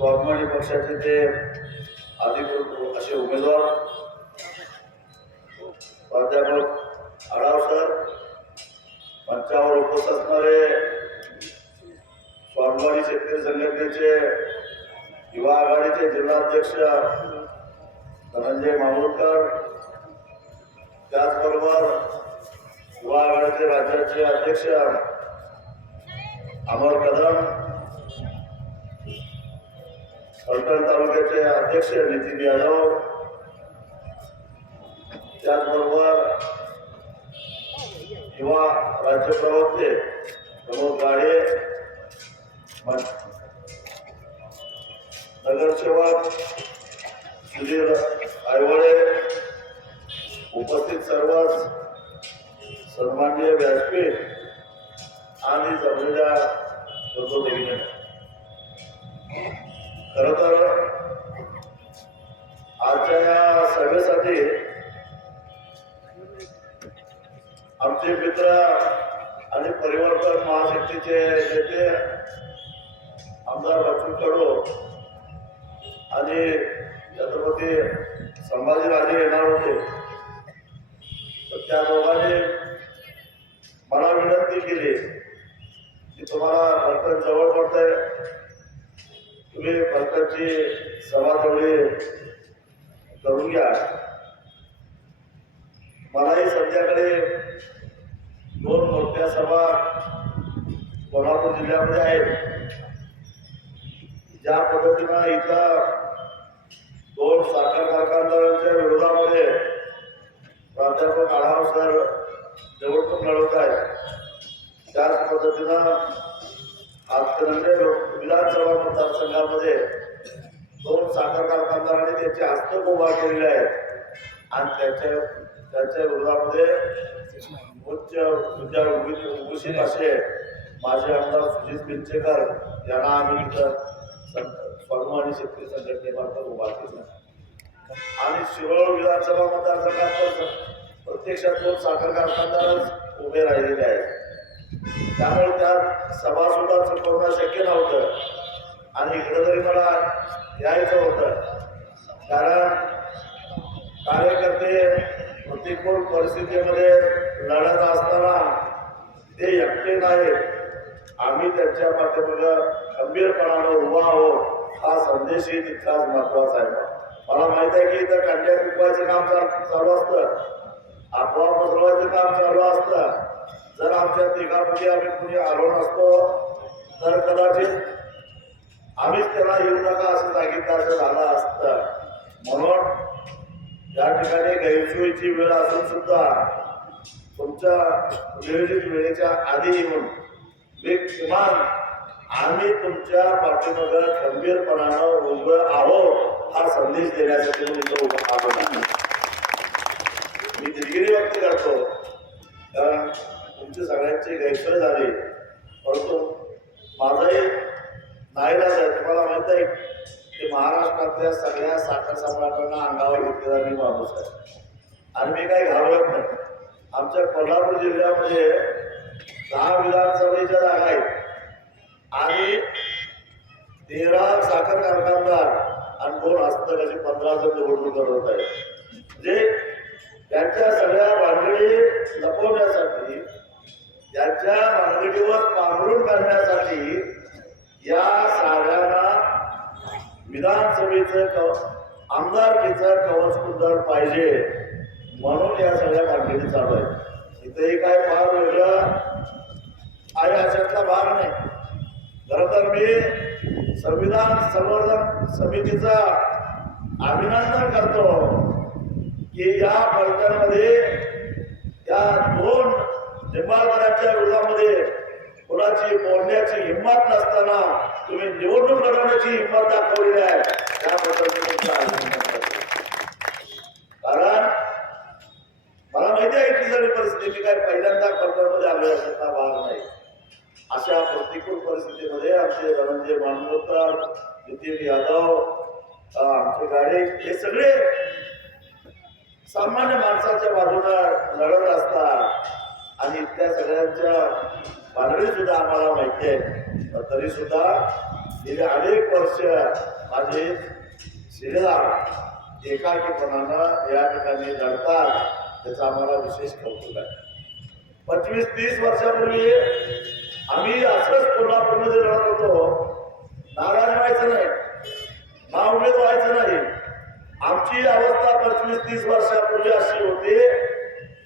स्वाभिमानी पक्षाचे ते अधिकृत असे उमेदवार. प्राध्यापक आढावसर मंचावर उपस्थित असणारे स्वाभिमानी शेतकरी संघटनेचे युवा आघाडीचे जिल्हाध्यक्ष धनंजय मामूरकर त्याचबरोबर युवा आघाडीचे राज्याचे अध्यक्ष अमर कदम फलटण तालुक्याचे अध्यक्ष नितीन यादव त्याचबरोबर युवा राज्य प्रवक्ते प्रमोद गाडे नगरसेवक सुधीर आयवळे उपस्थित सर्वच सन्माननीय व्यासपीठ आणि जमलेल्या सर्व भगिनी खरं तर आजच्या या सभेसाठी आमचे मित्र आणि परिवर्तन महाशक्तीचे नेते आमदार बच्चू कडू आणि छत्रपती संभाजीराजे येणार होते. तर त्या दोघांनी मला विनंती केली की तुम्हाला फलटण जवळ पडतंय. तुम्ही भारताचे सभा करून घ्या. मलाही सध्याकडे दोन मोठ्या सभा कोल्हापूर जिल्ह्यामध्ये आहेत. ज्या पद्धतीनं इथं दोन साखर कारखानदारांच्या विरोधामध्ये त्याच्या विरोधामध्ये उच्च विद्या उभूषित असे माझे आमदार सुजित पिंचेकर यांना आम्ही इथं सं- स्वाभिमानी शेतकरी संघटनेमार्फत उभा केला आणि शिरोळ विधानसभा मतदारसंघात प्रत्यक्षात दोन साखर कारखानदारच उभे राहिलेले आहेत. त्यामुळे त्या सभा सुद्धा चुकवणं शक्य नव्हतं. आणि इकडे तरी मला यायचं होतं. कारण कार्यकर्ते प्रतिकूल परिस्थितीमध्ये लढत असताना ते एकटे नाही. आम्ही त्यांच्या पाठीमागं खंबीरपणानं उभा आहोत हा संदेशही तितकाच महत्त्वाचा आहे. मला माहीत आहे की इथं कंड्या पिकवायचं काम चालू असतं. आपोआप पसरवायचं काम चालू असतं. जर आमच्या तिघापैकी आम्ही कुणी आलो नसतो तर कदाचित आम्हीच त्याला येऊ नका असं सांगितलं असं झालं असतं. या ठिकाणी गैरसोयीची वेळ असून सुद्धा तुमच्या नियोजित वेळेच्या आधी येऊन मी किमान आम्ही तुमच्या पाठीमागं खंबीरपणानं उभं आहोत हा संदेश देण्यासाठी मी तो उभा आलो नाही मी दिलगिरी व्यक्त करतो. कारण तुमची सगळ्यांची गैरसोय झाली. परंतु माझाही नाईलाज आहे तुम्हाला माहीत आहे की महाराष्ट्रातल्या सगळ्या साखर सम्राटांना अंगावर घेतलेला मी माणूस आहे. आणि मी काही घाबरत नाही. आमच्या कोल्हापूर जिल्ह्यामध्ये दहा विधानसभेच्या जागा आहेत. आणि तेरा साखर कारखानदार आणि दोन हस्तकाचे पंधरा जण निवडणूक करत आहेत. म्हणजे त्यांच्या सगळ्या भानगडी लपवण्यासाठी त्यांच्या भानगडीवर पांघरून करण्यासाठी या साऱ्यांना विधानसभेचं कव आमदारकीचं कवच कुंदर पाहिजे म्हणून या सगळ्या भानगडी चालू आहेत. इथेही काय फार वेगळं आहे अशातला भाग नाही. खरं तर मी संविधान संवर्धन समितीचा अभिनंदन करतो की या फलटणमध्ये या दोन निंबाळकरांच्या विरोधामध्ये कुणाची बोलण्याची हिंमत नसताना तुम्ही निवडणूक लढवण्याची हिंमत दाखवलेली आहे त्याबद्दल मी अभिनंदन करतो कारण मला माहिती आहे की सगळी परिस्थिती मी काय पहिल्यांदा फलटणमध्ये आलो याचा भाग नाही. अशा प्रतिकूल परिस्थितीमध्ये आमचे धनंजय मांडलोकर नितीन यादव आमचे गाडे हे सगळे सामान्य माणसाच्या बाजूला लढत असतात. आणि त्या सगळ्यांच्या भानगडी सुद्धा आम्हाला माहिती आहे. पण तरी सुद्धा गेले अनेक वर्ष माझे शिलेदार एकाकीपणानं या ठिकाणी लढतात त्याचं आम्हाला विशेष कौतुक आहे. पंचवीस तीस वर्षापूर्वी आम्ही असंच कोल्हापूरमध्ये लढत होतो. नाराज व्हायचं नाही. नाउमेद व्हायचं नाही. आमची अवस्था पंचवीस तीस वर्षापूर्वी अशी होती.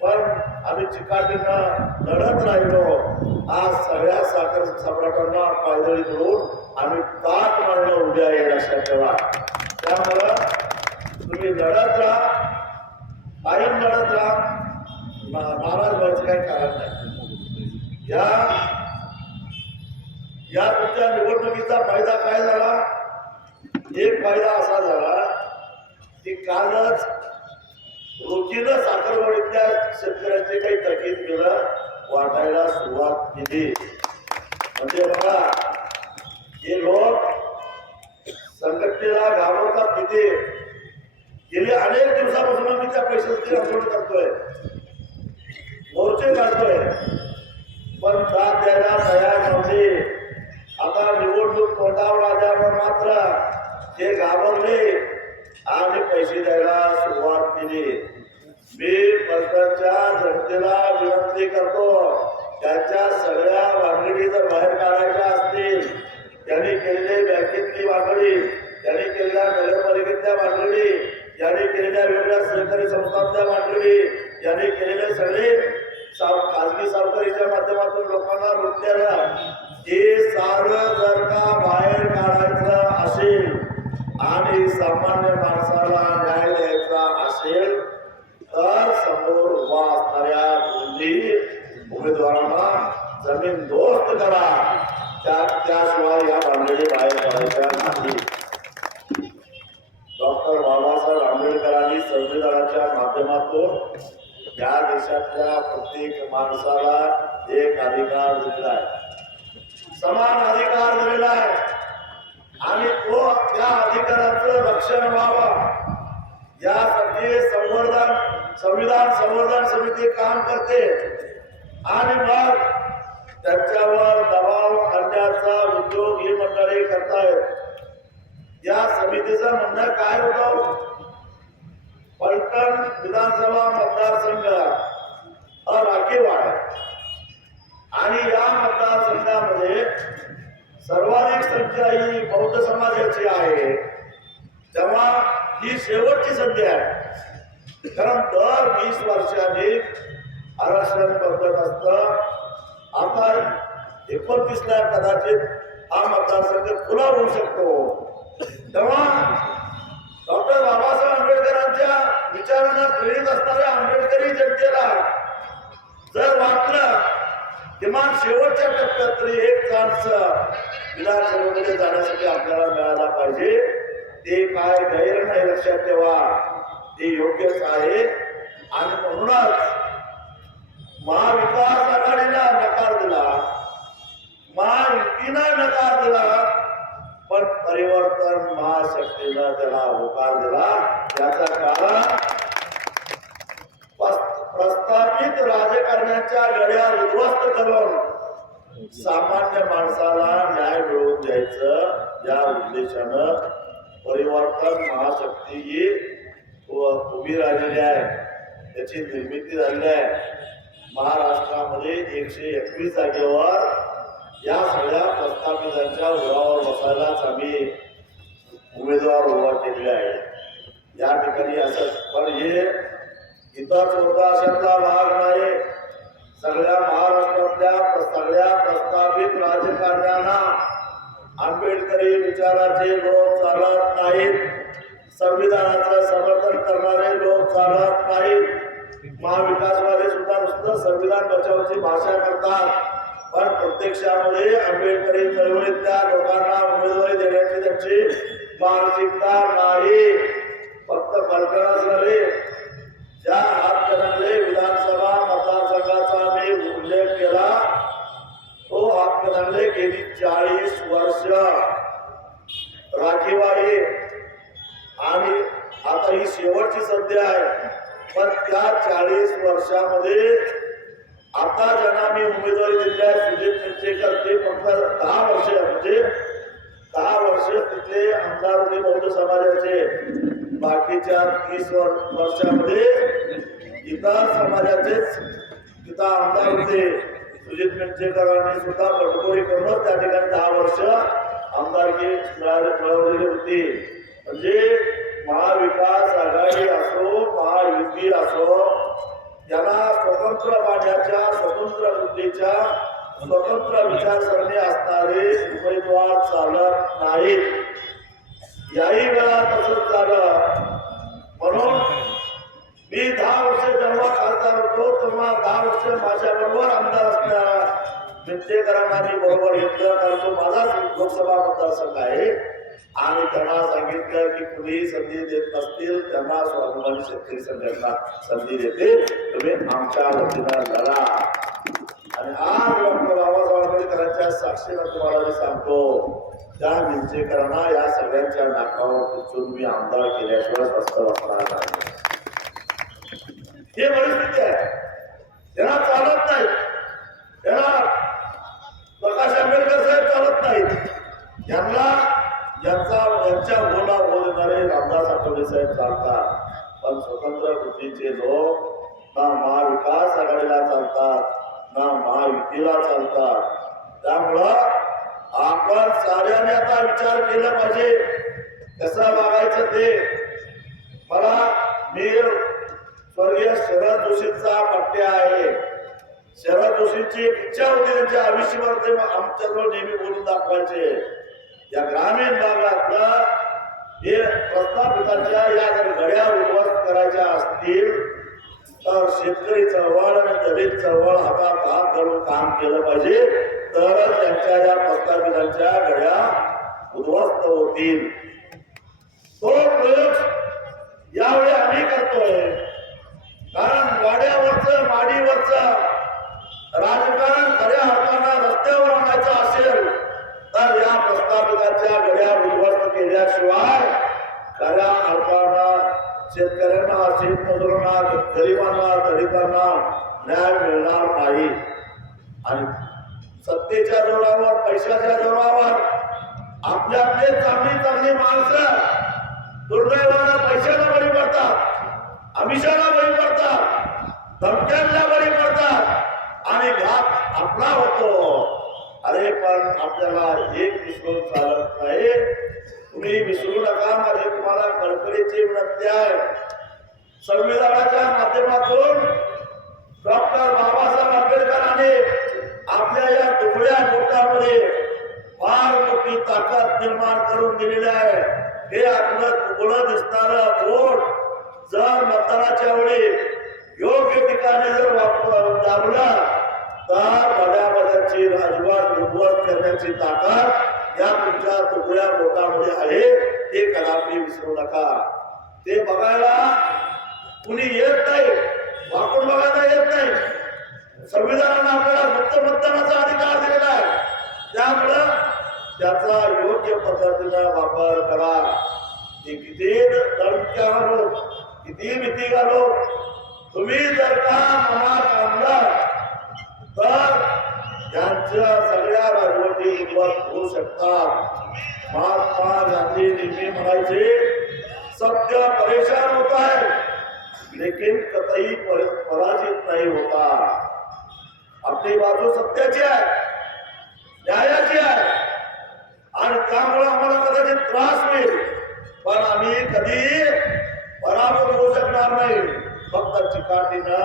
पण आम्ही चिकाटीनं लढत राहिलो. आज सगळ्या साखर सम्राटांना पायदळी करून आम्ही ताक मारणं उद्या येईल अशा ठेवा. त्यामुळं तुम्ही लढत राहा. कायम लढत राहा. ना- नाराज व्हायचं काही कारण नाही. या या तुमच्या निवडणुकीचा फायदा काय झाला? एक फायदा असा झाला की कालच रोजीनं साखरवाडीतल्या शेतकऱ्यांचे काही थकीत केलं वाटायला सुरुवात केली. म्हणजे बघा हे लोक संघटनेला घाबरतात किती? गेली अनेक दिवसापासून आम्ही त्या पैशाची आंदोलन करतोय मोर्चे काढतोय. पण साथ द्यायला तयार नव्हते. आता निवडणूक तोंडावर आल्यावर मात्र ते घाबरले. आणि पैसे द्यायला सुरुवात केली. मी पंतच्या जनतेला विनंती करतो त्यांच्या सगळ्या वांगडी जर बाहेर काढायच्या असतील त्यांनी केलेली बँकेतली वांगडी त्यांनी केलेल्या नगरपालिकेतल्या वांगडी यांनी केलेल्या वेगळ्या सहकारी संस्थांच्या वांगडी यांनी केलेले सगळे साव- खाजगी सावकारीच्या माध्यमातून लोकांना लुटलेलं हे सारं जर का बाहेर आणि सामान्य माणसाला न्याय द्यायचा असेल तर समोर उभा असणाऱ्या दोन्ही उमेदवारांना जमीन दोस्त करा त्या त्याशिवाय या भानगडी बाहेर काढायच्या नाही डॉक्टर बाबासाहेब आंबेडकरांनी संविधानाच्या माध्यमातून या देशातल्या प्रत्येक माणसाला एक अधिकार दिलेला आहे समान अधिकार दिलेला आहे आणि तो त्या अधिकाराचं रक्षण व्हावं संवर्धन संविधान संवर्धन समिती काम करते. आणि मग त्यांच्यावर दबाव आणण्याचा उद्योग हे मंडळी करतायत. या समितीचं म्हणणं काय होतं? पलटण विधानसभा मतदारसंघ राखीव आहे आणि या मतदारसंघामध्ये सर्वाधिक संख्या ही बौद्ध समाजाची आहे. तेव्हा ही शेवटची संधी आहे. कारण दर वीस वर्षांनी आरक्षण बदलत असतं. आता एकोणतीसला कदाचित हा मतदारसंघ खुला होऊ शकतो. तेव्हा डॉक्टर बाबासाहेब आंबेडकरांच्या विचारांना प्रेरित असणाऱ्या आंबेडकरी जनतेला जर वाटलं किमान शेवटच्या टप्प्यात तरी एक चान्स विधानसभेमध्ये जाण्यासाठी आपल्याला मिळाला पाहिजे. ते काय गैर नाही लक्षात ठेवा. ते योग्यच आहे. आणि म्हणूनच महाविकास आघाडीला नकार दिला. महायुतीनं नकार दिला. पण परिवर्तन महाशक्तीला त्याला होकार दिला. याचं कारण प्रस्थापित राजकारण्याच्या गड्या उद्ध्वस्त करून सामान्य माणसाला न्याय मिळवून द्यायचं या उद्देशानं परिवर्तन महाशक्ती ही उ- उभी राहिलेली आहे त्याची निर्मिती झालेली आहे. महाराष्ट्रामध्ये एकशे एकवीस जागेवर या सगळ्या प्रस्थापितांच्या उरावर बसायलाच आम्ही उमेदवार उभा केलेले आहे. या ठिकाणी असं पण हे इतर होता अशातला भाग नाही. सगळ्या महाराष्ट्रातल्या सगळ्या प्रस्थापित राजकारण्यांना आंबेडकरी विचाराचे लोक चालत नाहीत. संविधानाचं समर्थन करणारे लोक चालत नाहीत. महाविकासवादी सुद्धा नुसतं संविधान बचावची भाषा करतात. पण प्रत्यक्षामध्ये आंबेडकरी चळवळीतल्या लोकांना उमेदवारी देण्याची त्यांची मानसिकता नाही. फक्त कल्पनाच नव्हे ज्या हातकणंगले विधानसभा मतदारसंघाचा मी उल्लेख केला तो हातकणंगले गेली चाळीस वर्ष. राखीवाही आणि आता ही शेवटची संधी आहे. पण त्या चाळीस वर्षामध्ये आता ज्यांना मी उमेदवारी दिली आहे सुजित मिरचेकर ते फक्त दहा वर्ष म्हणजे दहा वर्ष तिथले आमदार होते बौद्ध समाजाचे. बाकीच्या तीस वर्षामध्ये इतर समाजाचेच तिथं आमदार होते. सुजित मिरचेकरांनी सुद्धा बडगोरी करूनच त्या ठिकाणी दहा वर्ष आमदारकी मिळाली- मिळवलेली होती. म्हणजे महाविकास आघाडी असो महायुती असो यांना स्वतंत्र वाण्याच्या स्वतंत्र बुद्धीच्या स्वतंत्र विचारसरणी असणारे उमेदवार चालत नाहीत. याही वेळा तसंच झालं. म्हणून मी दहा वर्ष जेव्हा खासदार होतो तेव्हा दहा वर्ष माझ्या बरोबर आमदार असणारा बिंदेकरांना मी बरोबर घेतलं कारण तो माझाच लोकसभा मतदारसंघ आहे. आणि त्यांना सांगितलं की कुणी संधी देत नसतील त्यांना स्वाभिमानी शेतकरी संघटना संधी देते. तुम्ही आमच्या वतीनं लढा. आणि आज डॉक्टर बाबासाहेब आंबेडकरांच्या साक्षीला तुम्हाला मी सांगतो त्या मिरचेकरांना या सगळ्यांच्या नाकावर पुचून मी आमदार केल्याशिवाय स्वस्त वापरणार नाही. हे परिस्थिती आहे. त्यांना चालत नाही. त्यांना प्रकाश आंबेडकर साहेब चालत नाहीत. यांना यांचा यांच्या बोला बोलणारे रामदास आठवले साहेब चालतात. पण स्वतंत्र बुद्धीचे लोक ना महाविकास आघाडीला चालतात ना महायुतीला चालतात. त्यामुळं आपण साऱ्याने आता विचार केला पाहिजे. कसा वागायचं ते? मला मी स्वर्गीय शरद जोशींचा पट्ट्या आहे. शरद जोशींची इच्छा होती त्यांच्या आयुष्यभर ते आमच्याजवळ नेहमी बोलून दाखवायचे. या ग्रामीण भागातलं हे प्रस्थापितांच्या या जर घड्या उद्ध्वस्त करायच्या असतील तर शेतकरी चळवळ आणि दलित चळवळ हातात हात घालून काम केलं पाहिजे तरच त्यांच्या या प्रस्थापितांच्या घड्या उद्ध्वस्त होतील. तो प्रयोग यावेळी आम्ही करतोय. कारण वाड्यावरच माडीवरच राजकारण खऱ्या अर्थानं रस्त्यावर आणायचं असेल तर या प्रस्थापितांच्या गड्या उद्ध्वस्त केल्याशिवाय खऱ्या अर्थानं शेतकऱ्यांना शेतमजुरांना गरिबांना दलितांना न्याय मिळणार नाही. आणि सत्तेच्या जोरावर पैशाच्या जोरावर आपल्यातले चांगली चांगली माणसं दुर्दैवाला पैशाला बळी पडतात अमिषाला बळी पडतात धमक्यांना बळी पडतात आणि घात आपला होतो. अरे पण आपल्याला एक विसरून चालत नाही. तुम्ही विसरू नका माझी तुम्हाला कळकळीची विनंती आहे. संविधानाच्या माध्यमातून डॉक्टर बाबासाहेब आंबेडकरांनी आपल्या या दुबळ्या गोटामध्ये फार मोठी ताकद निर्माण करून दिलेली आहे. हे आपलं दुबळं दिसणारं बोट जर मतदानाच्या वेळी योग्य ठिकाणी जर वापर दाबलं तर बड्याबड्याची राजवाद उद्ध्वस्त करण्याची ताकद या तुमच्या तुकड्या बोटामध्ये आहे हे कदापि विसरू नका ते बघायला कुणी येत नाही वाकून बघायला येत नाही. संविधानानं आपल्याला मुक्त मतदानाचा अधिकार दिलेला आहे. त्यामुळं त्याचा योग्य पद्धतीनं वापर करा. ते किती धमक्या घालो किती भीती घालो. तुम्ही जर का मनात आणलं तर त्यांच्या सगळ्या राजवटी उद्ध्वस्त होऊ शकतात. महात्मा गांधी नेहमी म्हणायचे सत्य परेशान होत आहे लेकिन कतई पराजित नाही होता आपली बाजू सत्याची आहे न्यायाची आहे आणि त्यामुळे आम्हाला कदाचित त्रास होईल. पण आम्ही कधी पराभूत होऊ शकणार नाही. फक्त चिकाटीनं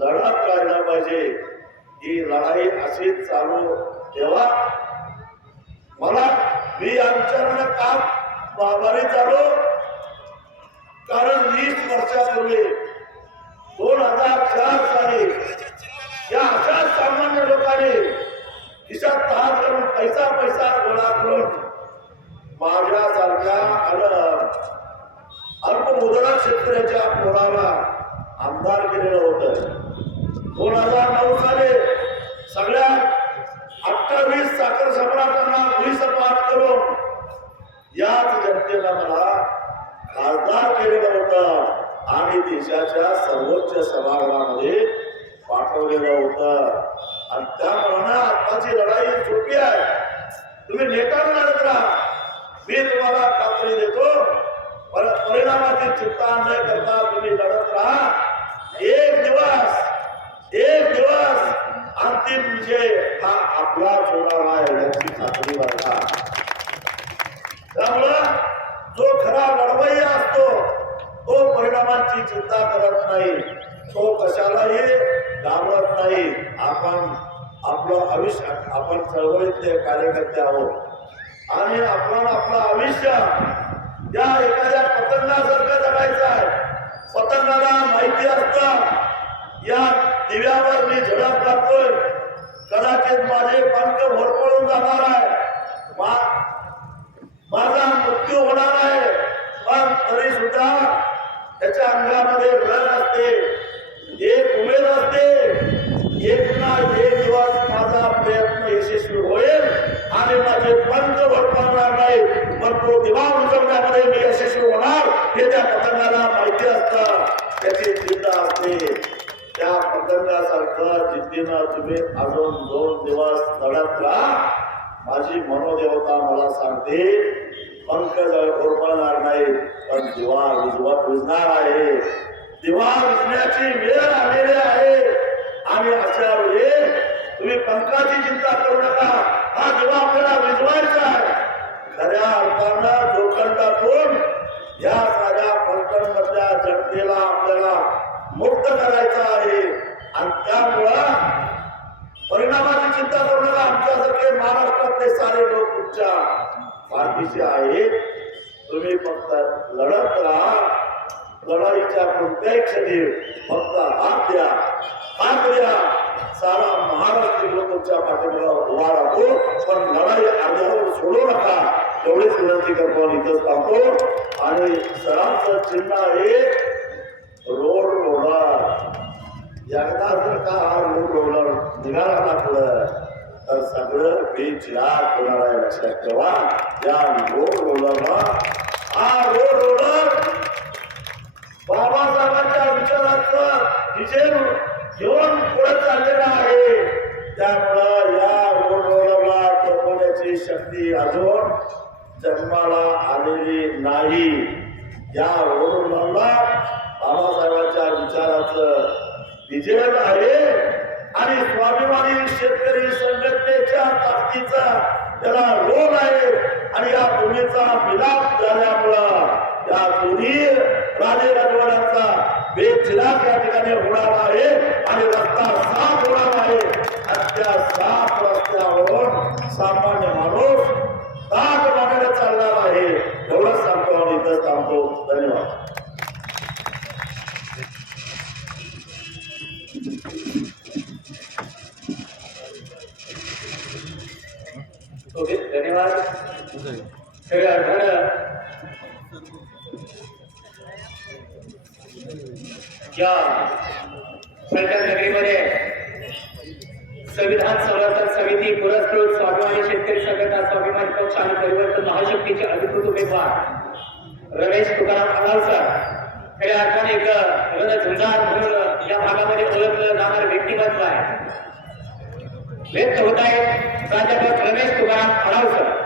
लढत राहिला पाहिजे. ही लढाई अशीच चालू ठेवा. मला मी आमच्या काम माघारी चालू. कारण वीस वर्षापूर्वी दोन हजार चार साली या अशा सामान्य लोकांनी खिशात तहात करून पैसा पैसा गोळा करून माझ्यासारख्या अन- अल्प मुदरात शेतकऱ्याच्या मुलाला आमदार केलेलं होतं. दोन हजार नऊ अठ्ठावीस चाकर सम्राटांना भुईसपाट करून याच जनतेला मला खासदार केलेलं होतं. आणि देशाच्या सर्वोच्च सभागृहामध्ये आणि आताची लढाई सोपी आहे. तुम्ही नेटाने लढत राहा. मी तुम्हाला खात्री देतो पर- परिणामाची चिंता न करता तुम्ही लढत राहा. एक दिवस एक दिवस अंतिम विजय हा आपलाच होणार आहे याची खात्री बाळगा त्यामुळं जो खरा लढवय्या असतो तो परिणामांची चिंता करत नाही. तो कशालाही घाबरत नाही. आपण आपलं आयुष्य आपण चळवळीतले कार्यकर्ते आहोत. आणि आपण आपलं आयुष्य या एखाद्या पतंगासारखं जगायचं आहे. पतंगाला माहिती असतं या दिव्यावर मी झडप करतोय कदाचित माझे पंख भरपळून जाणार आहे. मा- माझा मृत्यू होणार आहे. पण तरी सुद्धा त्याच्या अंगामध्ये रग असते. एक उमेद असते. एक ना एक दिवस माझा प्रयत्न यशस्वी होईल आणि माझे पंख भरपणार नाही पण तो दिवा उजवण्यामध्ये मी यशस्वी होणार हे त्या पतंगाला माहिती असतं त्याची चिंता असते त्या पतंगासारखं जिद्दीनं तुम्ही अजून दोन दिवस लढत राहा माझी मनोदेवता मला सांगते पंख ओरपणार नाही पण दिवा विजवा विजणार आहे. दिवा विजण्याची वेळ आलेली आहे. आणि अशा वेळी तुम्ही पंखाची चिंता करू नका. हा दिवा आपल्याला विजवायचा आहे. एवढीच विनंती करतो आणि इथंच थांबतो. आणि सरांचं चिन्ह आहे रोड रोलर एकदा जर का हा रोड रोलर निघाला ना पुढं तर सगळं बेचिराग होणार आहे लक्षात ठेवा. या रोड रोडरला हा रोड रोडर बाबासाहेबांच्या विचाराचं विजय घेऊन पुढे चाललेला आहे. त्यामुळं या रोड रोडरला शक्ती अजून जन्माला आलेली नाही. या रोड बाबासाहेबांच्या विचाराचं विजय आहे. आणि स्वाभिमानी शेतकरी संघटनेच्या ताकदीचा त्याला रोल आहे. आणि या दोन्हीचा मिलाप झाल्यामुळं या दोन्ही राजे राजवाड्यांचा बेचिराग या ठिकाणी होणार आहे. आणि रस्ता साफ होणार आहे. आणि त्या साफ रस्त्यावर सामान्य माणूस साफ मार्गाने चालणार आहे एवढंच सांगतो आणि इथं थांबतो धन्यवाद. ओके धन्यवाद सगळं या फलटण नगरीमध्ये संविधान संवर्धन समिती पुरस्कृत स्वाभिमानी शेतकरी संघटना स्वाभिमानी पक्ष आणि परिवर्तन महाशक्तीचे अधिकृत उमेदवार रमेश तुकाराम आगावकर. खऱ्या अर्थाने एक रणझुंजार म्हणून या भागामध्ये ओळखलं जाणार व्यक्तिमत्व आहे. व्यक्त होत आहेत प्राध्यापक रमेश तुकाराम आगावकर.